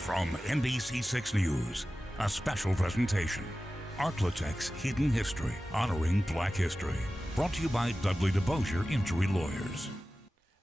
From NBC6 News, a special presentation. ArkLaTex Hidden History, honoring Black history. Brought to you by Dudley DeBosier Injury Lawyers.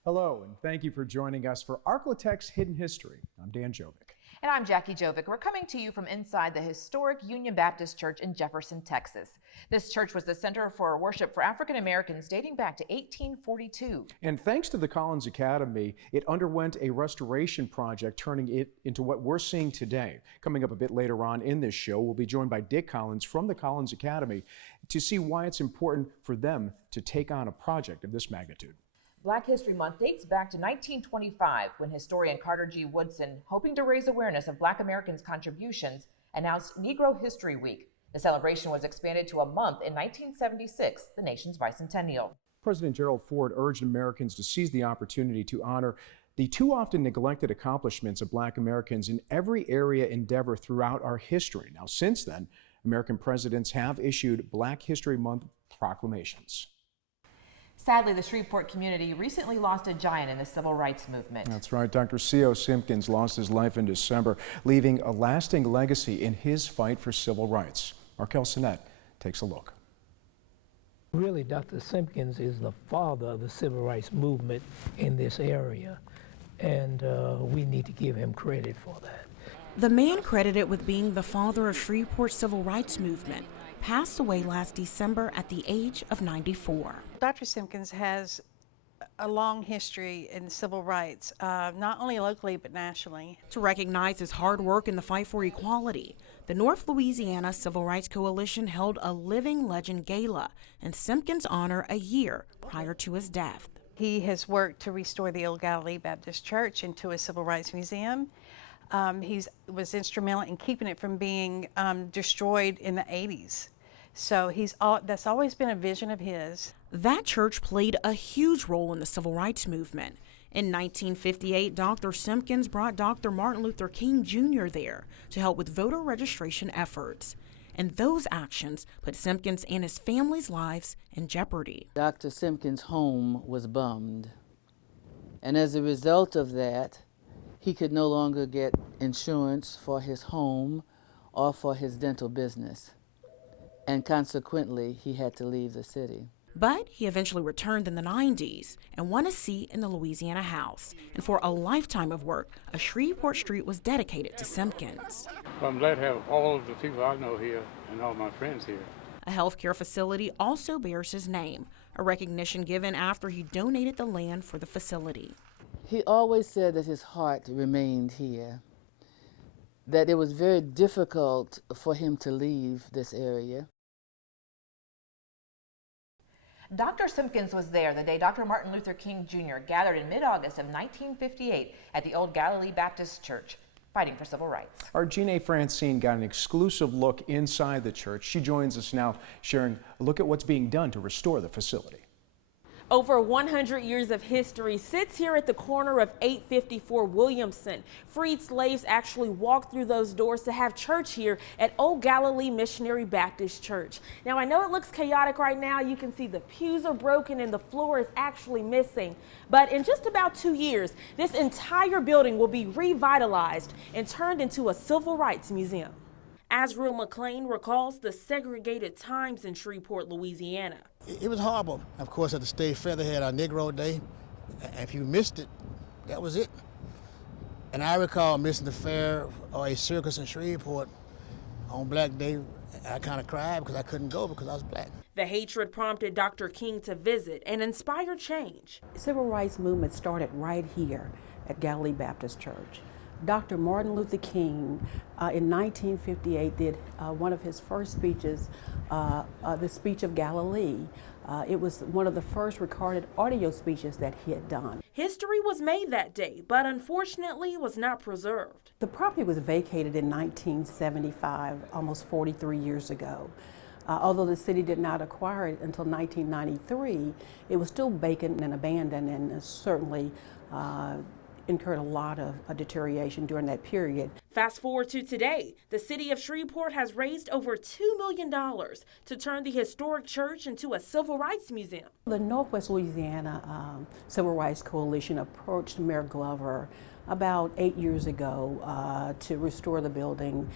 Hello, and thank you for joining us for ArkLaTex Hidden History. I'm Dan Jovic. And I'm Jackie Jovic. We're coming to you from inside the historic Union Baptist Church in Jefferson, Texas. This church was the center for worship for African Americans dating back to 1842. And thanks to the Collins Academy, it underwent a restoration project, turning it into what we're seeing today. Coming up a bit later on in this show, we'll be joined by Dick Collins from the Collins Academy to see why it's important for them to take on a project of this magnitude. Black History Month dates back to 1925 when historian Carter G. Woodson, hoping to raise awareness of Black Americans' contributions, announced Negro History Week. The celebration was expanded to a month in 1976, the nation's bicentennial. President Gerald Ford urged Americans to seize the opportunity to honor the too often neglected accomplishments of Black Americans in every area endeavor throughout our history. Now, since then, American presidents have issued Black History Month proclamations. Sadly, the Shreveport community recently lost a giant in the civil rights movement. That's right. Dr. Co Simpkins lost his life in December, leaving a lasting legacy in his fight for civil rights. Markel Sinet takes a look. Really, Dr. Simpkins is the father of the civil rights movement in this area, and we need to give him credit for that. The man credited with being the father of Shreveport's civil rights movement passed away last December at the age of 94. Dr. Simpkins has a long history in civil rights, not only locally but nationally. To recognize his hard work in the fight for equality, the North Louisiana Civil Rights Coalition held a Living Legend Gala in Simpkins' honor a year prior to his death. He has worked to restore the old Galilee Baptist Church into a civil rights museum. He was instrumental in keeping it from being destroyed in the 80s. So that's always been a vision of his. That church played a huge role in the civil rights movement. In 1958, Dr. Simpkins brought Dr. Martin Luther King Jr. there to help with voter registration efforts. And those actions put Simpkins and his family's lives in jeopardy. Dr. Simpkins' home was bummed. And as a result of that, he could no longer get insurance for his home or for his dental business. And consequently, he had to leave the city. But he eventually returned in the 90s and won a seat in the Louisiana House. And for a lifetime of work, a Shreveport street was dedicated to Simpkins. Well, I'm glad to have all of the people I know here and all my friends here. A healthcare facility also bears his name, a recognition given after he donated the land for the facility. He always said that his heart remained here, that it was very difficult for him to leave this area. Dr. Simpkins was there the day Dr. Martin Luther King Jr. gathered in mid-August of 1958 at the old Galilee Baptist Church, fighting for civil rights. Our Jeanne Francine got an exclusive look inside the church. She joins us now, sharing a look at what's being done to restore the facility. Over 100 years of history sits here at the corner of 854 Williamson. Freed slaves actually walked through those doors to have church here at Old Galilee Missionary Baptist Church. Now, I know it looks chaotic right now. You can see the pews are broken and the floor is actually missing. But in just about 2 years, this entire building will be revitalized and turned into a civil rights museum. Azriel McLean recalls the segregated times in Shreveport, Louisiana. It was horrible. Of course, at the State Fair, they had our Negro Day. If you missed it, that was it. And I recall missing the fair or a circus in Shreveport on Black Day. I kind of cried because I couldn't go because I was black. The hatred prompted Dr. King to visit and inspire change. The civil rights movement started right here at Galilee Baptist Church. Dr. Martin Luther King in 1958 did one of his first speeches, the Speech of Galilee. It was one of the first recorded audio speeches that he had done. History was made that day, but unfortunately was not preserved. The property was vacated in 1975, almost 43 years ago. Although the city did not acquire it until 1993, it was still vacant and abandoned, and certainly incurred a lot of deterioration during that period. Fast forward to today, the city of Shreveport has raised over $2 million to turn the historic church into a civil rights museum. The Northwest Louisiana Civil Rights Coalition approached Mayor Glover about 8 years ago to restore the building.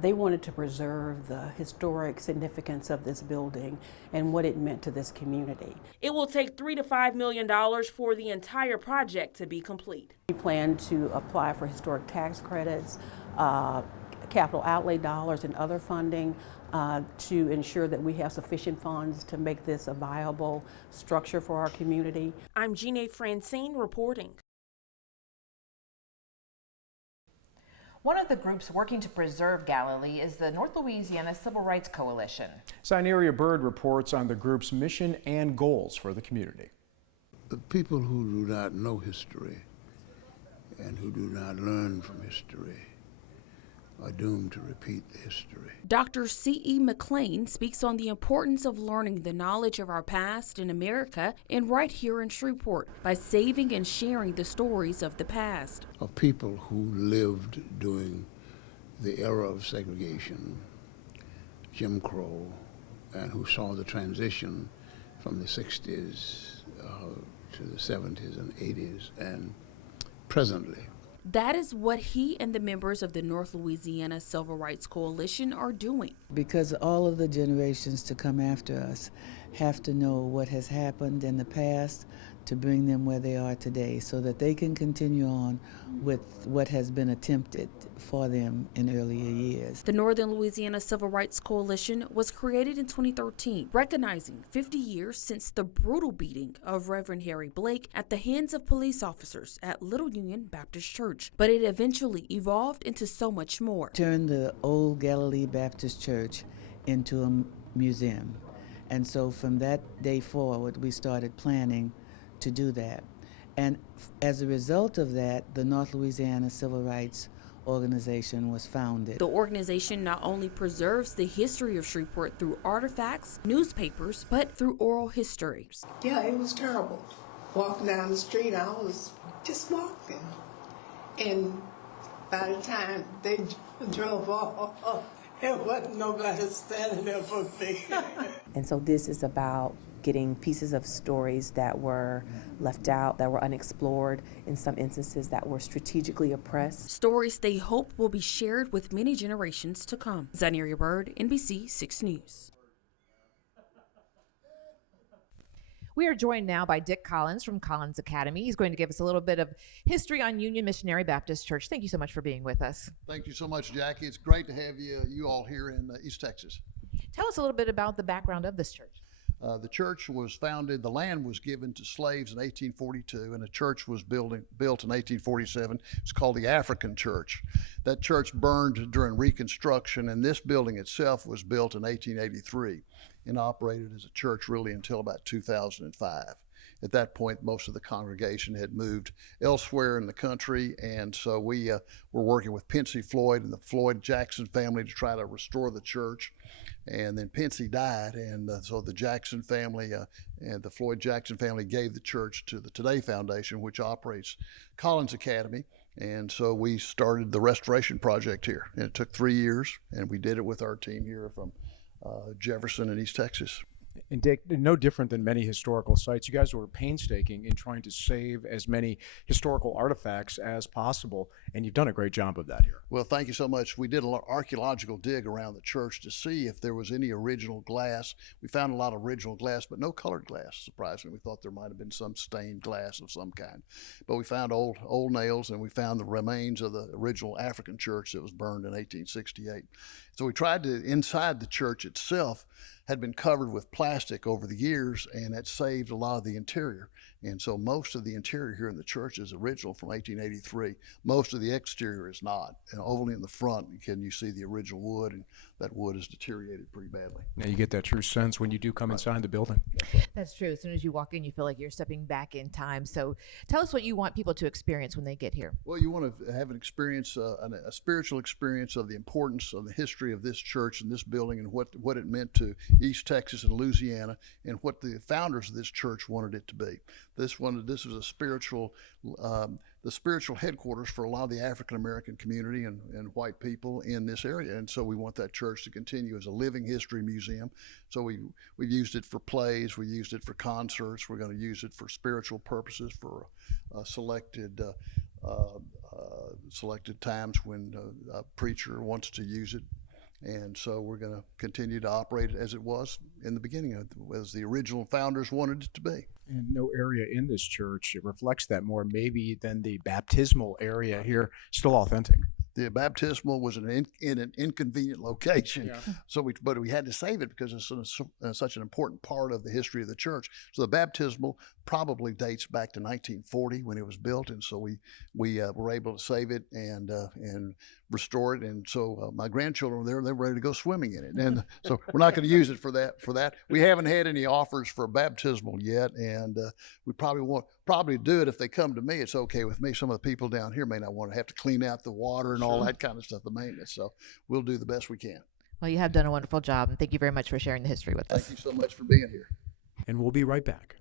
They wanted to preserve the historic significance of this building and what it meant to this community. It will take $3 to $5 million for the entire project to be complete. We plan to apply for historic tax credits, capital outlay dollars, and other funding to ensure that we have sufficient funds to make this a viable structure for our community. I'm Jeanne Francine reporting. One of the groups working to preserve Galilee is the North Louisiana Civil Rights Coalition. Signeria Bird reports on the group's mission and goals for the community. The people who do not know history and who do not learn from history are doomed to repeat the history. Dr. C.E. McLean speaks on the importance of learning the knowledge of our past in America and right here in Shreveport by saving and sharing the stories of the past. Of people who lived during the era of segregation, Jim Crow, and who saw the transition from the 60s to the 70s and 80s and presently. That is what he and the members of the North Louisiana Civil Rights Coalition are doing. Because all of the generations to come after us have to know what has happened in the past to bring them where they are today so that they can continue on with what has been attempted for them in earlier years. The Northern Louisiana Civil Rights Coalition was created in 2013, recognizing 50 years since the brutal beating of Reverend Harry Blake at the hands of police officers at Little Union Baptist Church. But it eventually evolved into so much more. Turned the old Galilee Baptist Church into a museum. And so from that day forward, we started planning to do that. And as a result of that, the North Louisiana Civil Rights Organization was founded. The organization not only preserves the history of Shreveport through artifacts, newspapers, but through oral history. Yeah, it was terrible. Walking down the street, I was just walking. And by the time they drove off, there wasn't nobody standing there for me. And so this is about getting pieces of stories that were left out, that were unexplored, in some instances that were strategically oppressed. Stories they hope will be shared with many generations to come. Signeria Bird, NBC 6 News. We are joined now by Dick Collins from Collins Academy. He's going to give us a little bit of history on Union Missionary Baptist Church. Thank you so much for being with us. Thank you so much, Jackie. It's great to have you all here in East Texas. Tell us a little bit about the background of this church. The church was founded, the land was given to slaves in 1842, and a church was built in 1847. It's called the African Church. That church burned during Reconstruction, and this building itself was built in 1883 and operated as a church really until about 2005. At that point, most of the congregation had moved elsewhere in the country, and so we were working with Pensy Floyd and the Floyd Jackson family to try to restore the church. And then Pensy died, and so the Jackson family and the Floyd Jackson family gave the church to the Today Foundation, which operates Collins Academy. And so we started the restoration project here. And it took 3 years, and we did it with our team here from Jefferson and East Texas. And Dick, no different than many historical sites, you guys were painstaking in trying to save as many historical artifacts as possible, and you've done a great job of that here. Well, thank you so much. We did an archaeological dig around the church to see if there was any original glass. We found a lot of original glass, but no colored glass, surprisingly. We thought there might have been some stained glass of some kind. But we found old nails, and we found the remains of the original African church that was burned in 1868. So we tried to, inside the church itself, had been covered with plastic over the years, and that saved a lot of the interior. And so most of the interior here in the church is original from 1883. Most of the exterior is not. And only in the front can you see the original wood, and that wood is deteriorated pretty badly. Now you get that true sense when you do come inside the building. That's true. As soon as you walk in, you feel like you're stepping back in time. So tell us what you want people to experience when they get here. Well, you want to have an experience, a spiritual experience of the importance of the history of this church and this building and what it meant to East Texas and Louisiana, and what the founders of this church wanted it to be. This was a spiritual, the spiritual headquarters for a lot of the African American community and white people in this area, and so we want that church to continue as a living history museum. So we've used it for plays, we used it for concerts, we're going to use it for spiritual purposes, for selected selected times when a preacher wants to use it. And so we're going to continue to operate it as it was in the beginning, as the original founders wanted it to be. And no area in this church reflects that more maybe than the baptismal area here, still authentic. The baptismal was in an inconvenient location, but we had to save it because it's such an important part of the history of the church. So the baptismal probably dates back to 1940 when it was built, and so we were able to save it and restore it. And so my grandchildren were there; they were ready to go swimming in it. And so we're not going to use it for that. We haven't had any offers for a baptismal yet, and we probably do it if they come to me. It's okay with me. Some of the people down here may not want to have to clean out the water and all that kind of stuff, the maintenance. So we'll do the best we can. Well, you have done a wonderful job, and thank you very much for sharing the history with us. Thank you so much for being here. And we'll be right back.